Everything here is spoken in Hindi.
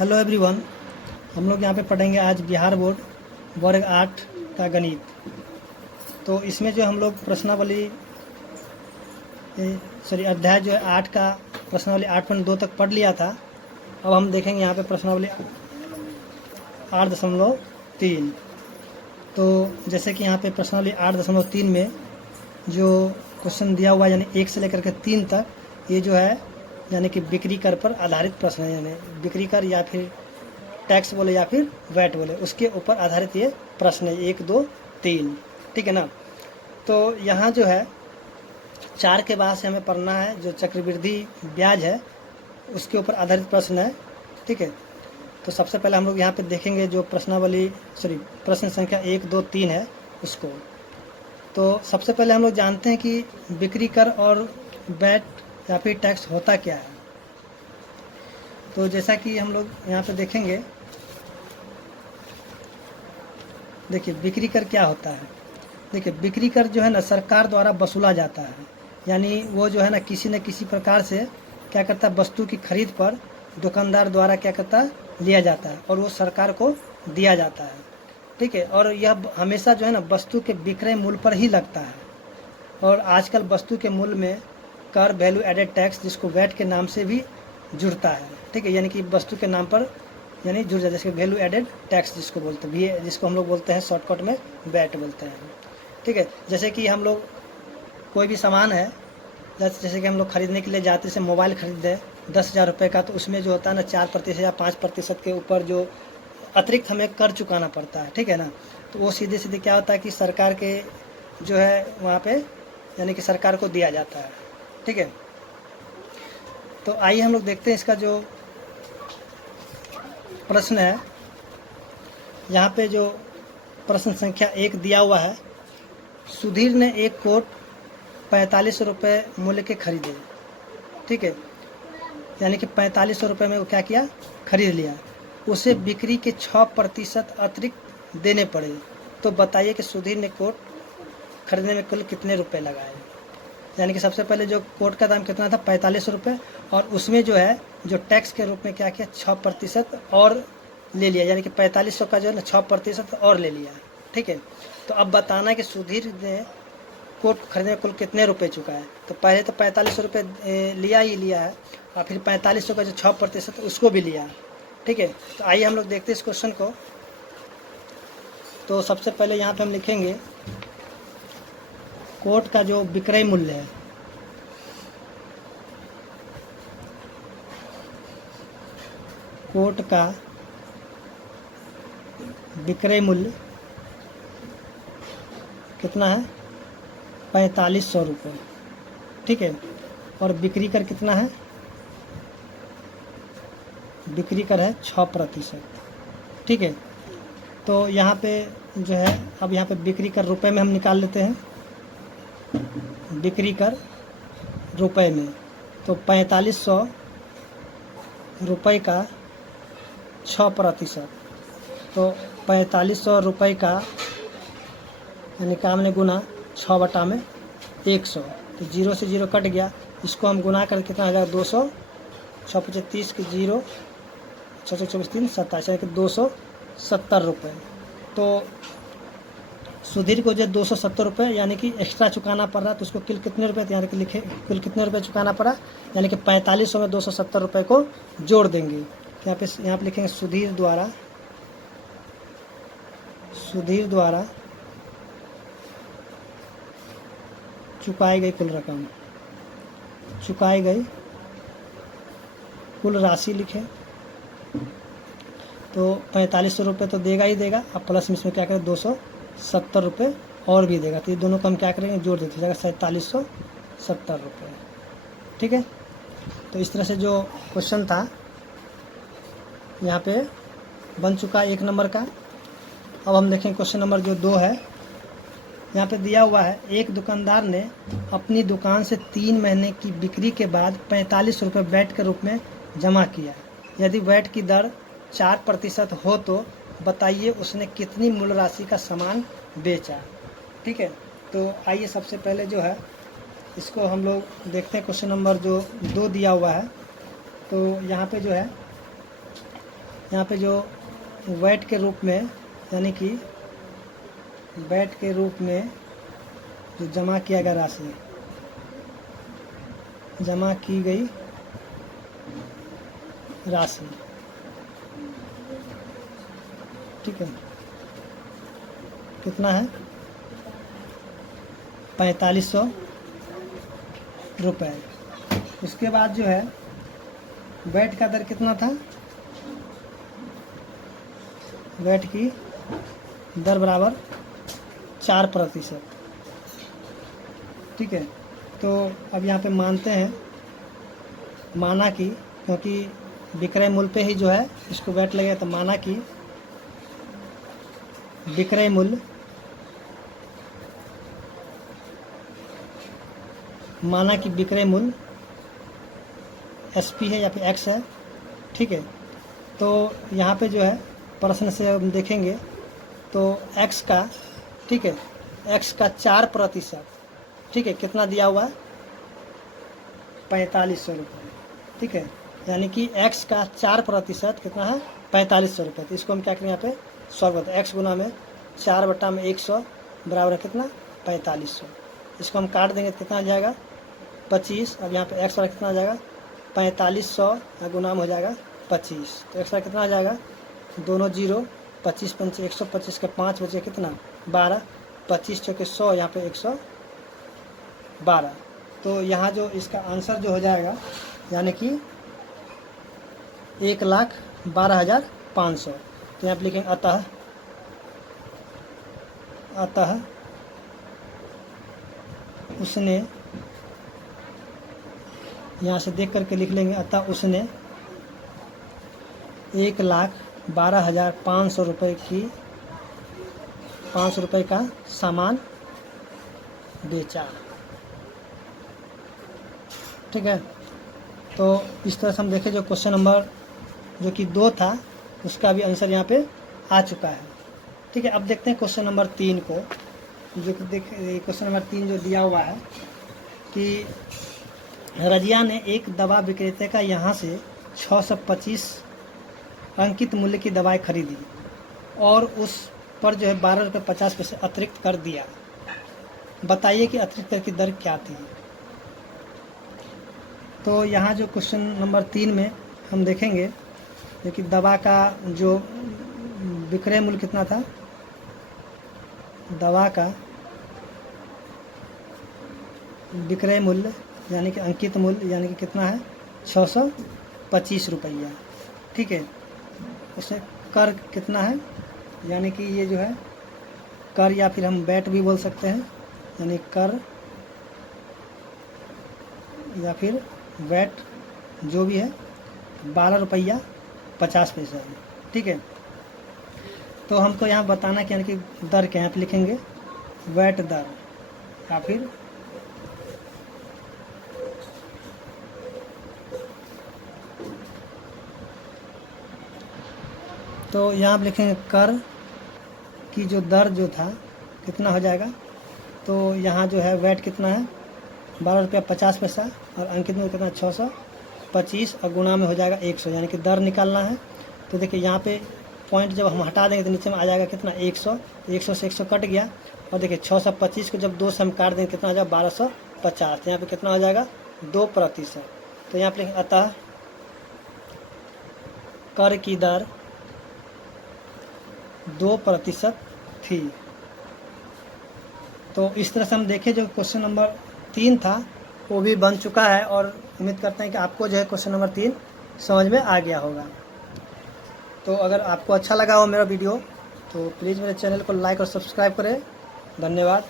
Hello everyone. हम लोग यहाँ पे पढ़ेंगे आज बिहार बोर्ड वर्ग 8 का गणित। तो इसमें जो हम लोग प्रश्नावली अध्याय जो है 8 का प्रश्नावली 8.2 तक पढ़ लिया था। अब हम देखेंगे यहाँ पे प्रश्नावली 8.3। तो जैसे कि यहाँ पे प्रश्नावली 8.3 में जो क्वेश्चन दिया हुआ है यानी 1 से लेकर के 3 तक, ये जो है यानी कि बिक्री कर पर आधारित प्रश्न है। यानी बिक्री कर या फिर टैक्स बोले या फिर वैट बोले, उसके ऊपर आधारित ये प्रश्न है 1, 2, 3। ठीक है ना। तो यहाँ जो है 4 के बाद से हमें पढ़ना है जो चक्रवृद्धि ब्याज है, उसके ऊपर आधारित प्रश्न है। ठीक है। तो सबसे पहले हम लोग यहाँ पे देखेंगे जो प्रश्न संख्या 1, 2, 3 है उसको। तो सबसे पहले हम लोग जानते हैं कि बिक्री कर और वैट या फिर टैक्स होता क्या है। तो जैसा कि हम लोग यहाँ पे देखेंगे, देखिए बिक्री कर क्या होता है। देखिए बिक्री कर जो है ना सरकार द्वारा वसूला जाता है। यानी वो जो है ना किसी प्रकार से क्या करता है, वस्तु की खरीद पर दुकानदार द्वारा क्या करता है, लिया जाता है और वो सरकार को दिया जाता है। ठीक है। और यह हमेशा जो है ना वस्तु के विक्रय मूल्य पर ही लगता है। और आजकल वस्तु के मूल्य में कर, वैल्यू एडेड टैक्स, जिसको वैट के नाम से भी जुड़ता है। ठीक है। यानी कि वस्तु के नाम पर यानी जुड़ जाए, जैसे वैल्यू एडेड टैक्स जिसको बोलते हैं, जिसको हम लोग बोलते हैं शॉर्टकट में वैट बोलते हैं। ठीक है। जैसे कि हम लोग कोई भी सामान है, जैसे कि हम लोग खरीदने के लिए जाते, जैसे मोबाइल खरीदे 10,000 रुपये का, तो उसमें जो होता है ना 4% या 5% के ऊपर जो अतिरिक्त हमें कर चुकाना पड़ता है। ठीक है ना। तो वो सीधे सीधे क्या होता है कि सरकार के जो है वहाँ पे यानी कि सरकार को दिया जाता है। ठीक है। तो आइए हम लोग देखते हैं इसका जो प्रश्न है। यहाँ पे जो प्रश्न संख्या 1 दिया हुआ है, सुधीर ने एक कोट 45 रुपये मूल्य के खरीदे। ठीक है। यानी कि 4500 रुपये में वो क्या किया, खरीद लिया। उसे बिक्री के 6% अतिरिक्त देने पड़े। तो बताइए कि सुधीर ने कोट खरीदने में कुल कितने रुपए लगाए। यानी कि सबसे पहले जो कोट का दाम कितना था, 4500 रुपये, और उसमें जो है जो टैक्स के रूप में क्या किया, 6% और ले लिया। यानी कि 4500 का जो है ना 6% और ले लिया। ठीक है। तो अब बताना है कि सुधीर ने कोट खरीदने में कुल कितने रुपए चुका है। तो पहले तो 4500 रुपये लिया ही लिया है, और फिर 4500 का जो 6% उसको भी लिया। ठीक है। तो आइए हम लोग देखते हैं इस क्वेश्चन को। तो सबसे पहले यहाँ पे हम लिखेंगे कोट का जो विक्रय मूल्य है, कोट का विक्रय मूल्य कितना है, 4500 रुपये। ठीक है। और बिक्री कर कितना है, बिक्री कर है 6%। ठीक है। तो यहाँ पे जो है अब यहाँ पे बिक्री कर रुपए में हम निकाल लेते हैं, बिक्री कर रुपए में। तो 4500 रुपये का 6%, तो 4500 रुपये का यानी का हमने गुना 6/100। तो 0 से 0 कट गया, इसको हम गुना कर कितना आ जाएगा, 200, 6×25 के 0, 6×24 27, यानी कि 270 रुपये। तो सुधीर को जो 270 रुपये यानी कि एक्स्ट्रा चुकाना पड़ रहा है। तो उसको कुल कितने रुपये, यानी कि लिखे कुल कितने रुपये चुकाना पड़ा, यानी कि 4500 में 270 रुपये को जोड़ देंगे। यहाँ पे लिखेंगे सुधीर द्वारा चुकाई गई कुल रकम, चुकाई गई कुल राशि लिखें। तो 4500 रुपये तो देगा ही देगा, अब प्लस में इसमें क्या करें, 270 रुपये और भी देगा। तो ये दोनों को हम क्या करेंगे, जोड़ देते जाएगा 4770 रुपये। ठीक है। तो इस तरह से जो क्वेश्चन था यहाँ पे बन चुका 1 नंबर का। अब हम देखें क्वेश्चन नंबर जो 2 है। यहाँ पे दिया हुआ है, एक दुकानदार ने अपनी दुकान से 3 महीने की बिक्री के बाद 45 रुपये वैट के रूप में जमा किया। यदि वैट की दर 4% हो तो बताइए उसने कितनी मूल राशि का सामान बेचा। ठीक है। तो आइए सबसे पहले जो है इसको हम लोग देखते हैं। क्वेश्चन नंबर जो 2 दिया हुआ है, तो यहाँ पे जो है यहाँ पे जो वैट के रूप में, यानी कि वैट के रूप में जो जमा किया गया राशि, जमा की गई राशि, ठीक है, कितना है 4500 रुपये। उसके बाद जो है वैट का दर कितना था, वैट की दर बराबर 4%, ठीक है। तो अब यहाँ पे मानते हैं, माना कि क्योंकि विक्रय मूल्य पे ही जो है इसको वैट लगेगा, तो माना कि विक्रय मूल्य, माना कि विक्रय मूल्य SP है या फिर X है, ठीक है। तो यहाँ पे जो है प्रश्न से हम देखेंगे तो X का, ठीक है, X का 4%, ठीक है, कितना दिया हुआ है 4500 रुपये, ठीक है। यानी कि X का 4% कितना है 4500 रुपये। तो इसको हम क्या करें, यहाँ पे सॉल्व करते हैं। X गुना में 4/100 बराबर है कितना 4500। इसको हम काट देंगे तो कितना आ जाएगा 25। अब यहाँ पे X वाला कितना आ जाएगा 4500 गुना में हो जाएगा 25। तो X वाला कितना आ जाएगा, दोनों जीरो, 25 पंचे 125 के 5 बचे कितना 12, 25 चौके 100, यहाँ पे 112। तो यहाँ जो इसका आंसर जो हो जाएगा यानी कि 1,12,500। तो यहाँ पे लिखेंगे अतः उसने, यहाँ से देख करके लिख लेंगे, अतः उसने 1,12,500 रुपये की 500 रुपये का सामान बेचा, ठीक है। तो इस तरह से हम देखें जो क्वेश्चन नंबर जो कि 2 था उसका भी आंसर यहाँ पे आ चुका है, ठीक है। अब देखते हैं क्वेश्चन नंबर 3 को, जो कि क्वेश्चन नंबर 3 जो दिया हुआ है कि रजिया ने एक दवा विक्रेता का यहाँ से 625 अंकित मूल्य की दवाई खरीदी और उस पर जो है 12.50 रुपये अतिरिक्त कर दिया। बताइए कि अतिरिक्त कर की दर क्या थी। तो यहाँ जो क्वेश्चन नंबर 3 में हम देखेंगे कि दवा का जो विक्रय मूल्य कितना था, दवा का विक्रय मूल्य यानी कि अंकित मूल्य यानी कि कितना है 625 रुपया, ठीक है। उससे कर कितना है, यानी कि ये जो है कर या फिर हम वैट भी बोल सकते हैं, यानी कर या फिर वैट जो भी है 12.50 रुपया है, ठीक है। तो हमको यहाँ बताना कि यानी कि दर क्या, यहाँ पे लिखेंगे वैट दर या फिर तो यहाँ पे लिखेंगे कर की जो दर जो था कितना हो जाएगा। तो यहाँ जो है वैट कितना है 12.50 रुपया और अंकित में कितना 625 और गुणा में हो जाएगा 100, यानी कि दर निकालना है। तो देखिए यहाँ पे पॉइंट जब हम हटा देंगे तो नीचे में आ जाएगा कितना 100, 100 से 100 कट गया और देखिए 625 को जब 2 से हम काट देंगे कितना आ जाएगा 1250। तो यहाँ पे कितना हो जाएगा 2%। तो यहाँ पे अतः कर की दर 2% थी। तो इस तरह से हम देखें जो क्वेश्चन नंबर 3 था वो भी बन चुका है और उम्मीद करते हैं कि आपको जो है क्वेश्चन नंबर 3 समझ में आ गया होगा। तो अगर आपको अच्छा लगा हो मेरा वीडियो तो प्लीज़ मेरे चैनल को लाइक और सब्सक्राइब करें। धन्यवाद।